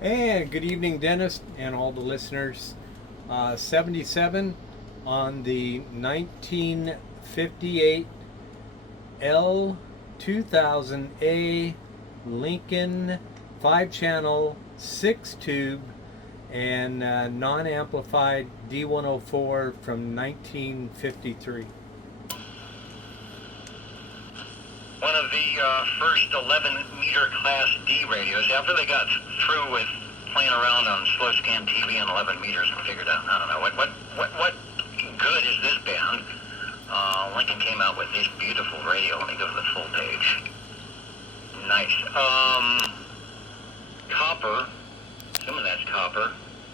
And good evening, Dennis, and all the listeners. 77 on the 1958 L2000A Lincoln 5-channel 6-tube and non-amplified D104 from 1953. One of the first 11-meter Class D radios. After they got through with playing around on slow scan TV and 11 meters and figured out, I don't know, what good is this band? Lincoln came out with this beautiful radio. Let me go to the full page. Nice. Copper. Assuming that's copper.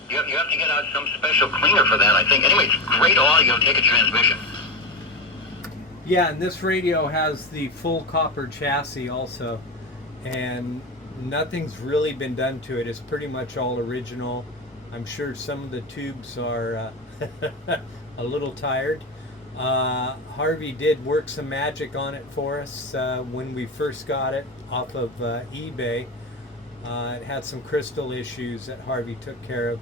You have to get out some special cleaner for that, I think. Anyway, it's great audio. Take a transmission. Yeah, and this radio has the full copper chassis also, and nothing's really been done to it. It's pretty much all original. I'm sure some of the tubes are a little tired. Harvey did work some magic on it for us when we first got it off of eBay. It had some crystal issues that Harvey took care of.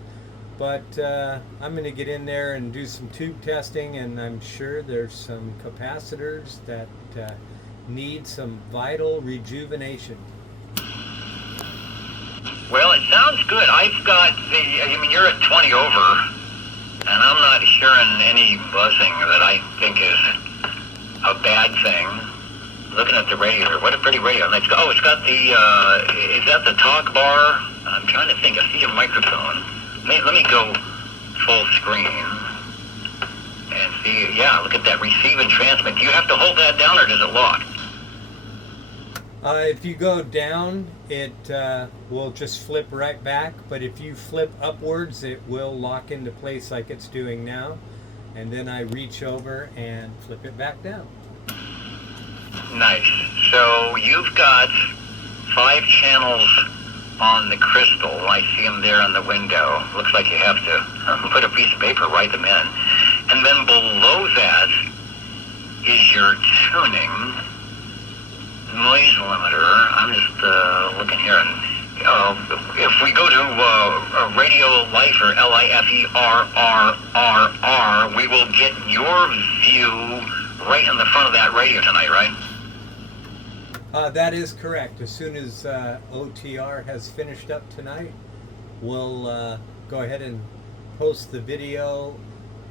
But I'm going to get in there and do some tube testing, and I'm sure there's some capacitors that need some vital rejuvenation. Well, it sounds good. I've got you're at 20 over, and I'm not hearing any buzzing that I think is a bad thing. Looking at the radio here, what a pretty radio. And it's got the, is that the talk bar? I'm trying to think. I see your microphone. Let me go full screen and see. Yeah, look at that. Receive and transmit. Do you have to hold that down, or does it lock? If you go down, it will just flip right back. But if you flip upwards, it will lock into place like it's doing now. And then I reach over and flip it back down. Nice. So you've got 5 channels on the crystal. I see them there on the window. Looks like you have to put a piece of paper, write them in. And then below that is your tuning noise limiter. I'm just looking here, and if we go to Radio Life, or LIFERRRR, we will get your view right in the front of that radio tonight, right? That is correct. As soon as OTR has finished up tonight, we'll go ahead and post the video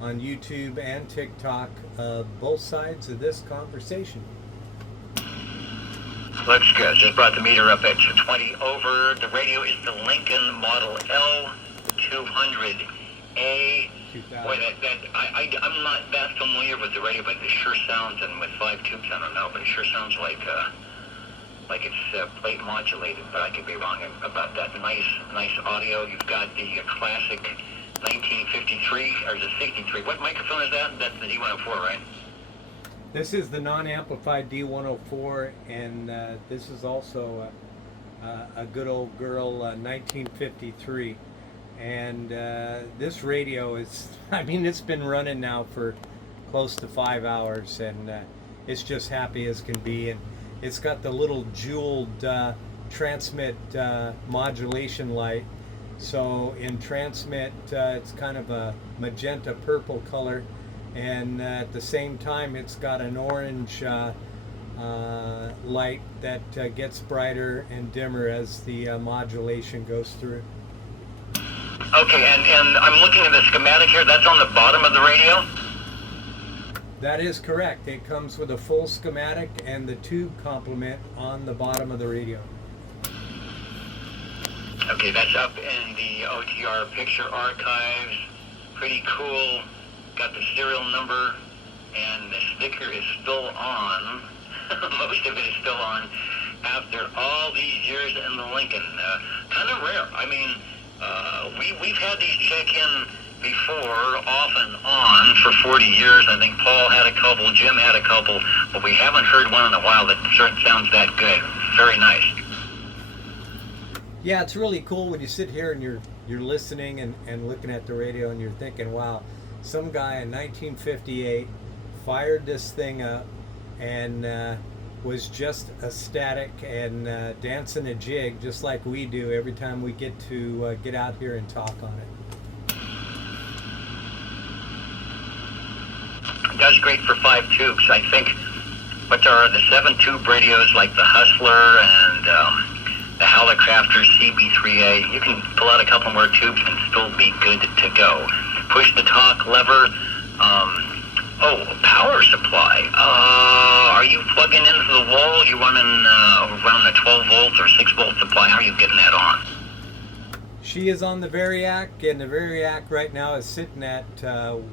on YouTube and TikTok of both sides of this conversation. Looks good. Just brought the meter up at 20 over. The radio is the Lincoln Model L200A. Boy, I'm not that familiar with the radio, but it sure sounds, and with 5 tubes, I don't know, but it sure sounds like it's plate modulated, but I could be wrong about that. Nice audio. You've got the classic 1953, or the 63. What microphone is that? That's the D104, right? This is the non-amplified D104, and this is also a good old girl 1953. And this radio is, it's been running now for close to 5 hours, and it's just happy as can be. And it's got the little jeweled transmit modulation light. So in transmit, it's kind of a magenta purple color, and at the same time, it's got an orange light that gets brighter and dimmer as the modulation goes through. Okay, and I'm looking at the schematic here. That's on the bottom of the radio? That is correct. It comes with a full schematic and the tube complement on the bottom of the radio. Okay, that's up in the OTR picture archives. Pretty cool. Got the serial number, and the sticker is still on. Most of it is still on after all these years in the Lincoln. Kind of rare. We've had these check-in before, off and on, for 40 years. I think Paul had a couple, Jim had a couple, but we haven't heard one in a while that sounds that good. Very nice. Yeah, it's really cool when you sit here and you're listening and looking at the radio, and you're thinking, wow, some guy in 1958 fired this thing up, and was just ecstatic and dancing a jig just like we do every time we get to get out here and talk on it. That's great for 5 tubes. I think what are the 7-tube radios like the Hustler and the Hallicrafter CB3A. You can pull out a couple more tubes and still be good to go. Push the talk lever. Power supply. Are you plugging into the wall? You running around the 12 volts or 6 volt supply? How are you getting that on? She is on the Variac, and the Variac right now is sitting at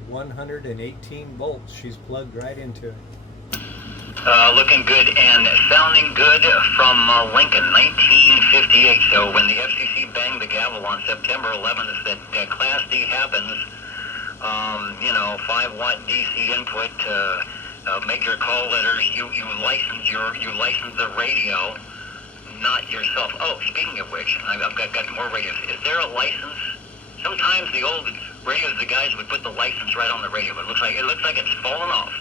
118 volts. She's plugged right into it. Looking good and sounding good from Lincoln, 1958. So when the FCC banged the gavel on September 11th that Class D happens, 5-watt DC input, major call letters, you license the radio, not yourself. Oh, speaking of which, I've got more radios. Is there a license? Sometimes the old radios, the guys would put the license right on the radio, but it looks like it's fallen off.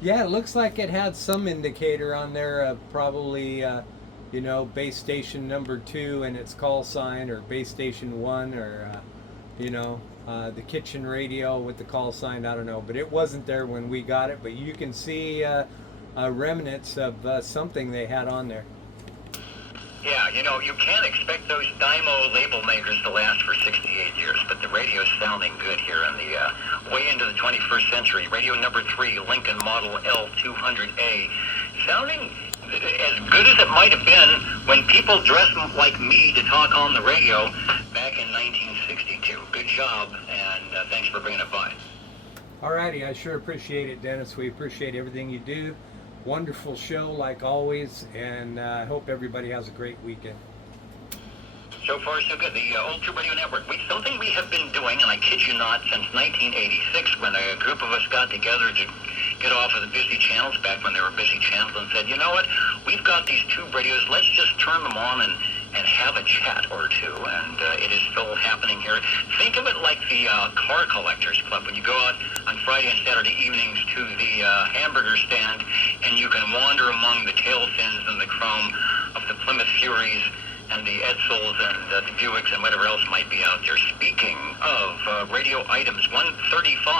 Yeah, it looks like it had some indicator on there, probably, base station number 2 and its call sign, or base station 1, or, the kitchen radio with the call sign, I don't know. But it wasn't there when we got it, but you can see remnants of something they had on there. Yeah, you can't expect those Dymo label makers to last for 68 years, but the radio's sounding good here in the way into the 21st century. Radio number 3, Lincoln Model L200A, sounding as good as it might have been when people dressed like me to talk on the radio back in 1962. Good job, and thanks for bringing it by. Alrighty, I sure appreciate it, Dennis. We appreciate everything you do. Wonderful show, like always, and I hope everybody has a great weekend. So far, so good. The Old Tube Radio Network, something we have been doing, and I kid you not, since 1986, when a group of us got together to get off of the busy channels, back when they were busy channels, and said, you know what, we've got these tube radios, let's just turn them on and have a chat or two, and it is still happening here. Think of it like the Car Collectors Club, when you go out on Friday and Saturday evenings to the hamburger stand, and you can wander among the tail fins and the chrome of the Plymouth Furies and the Edsels and the Buicks and whatever else might be out there. Speaking of radio items, 135.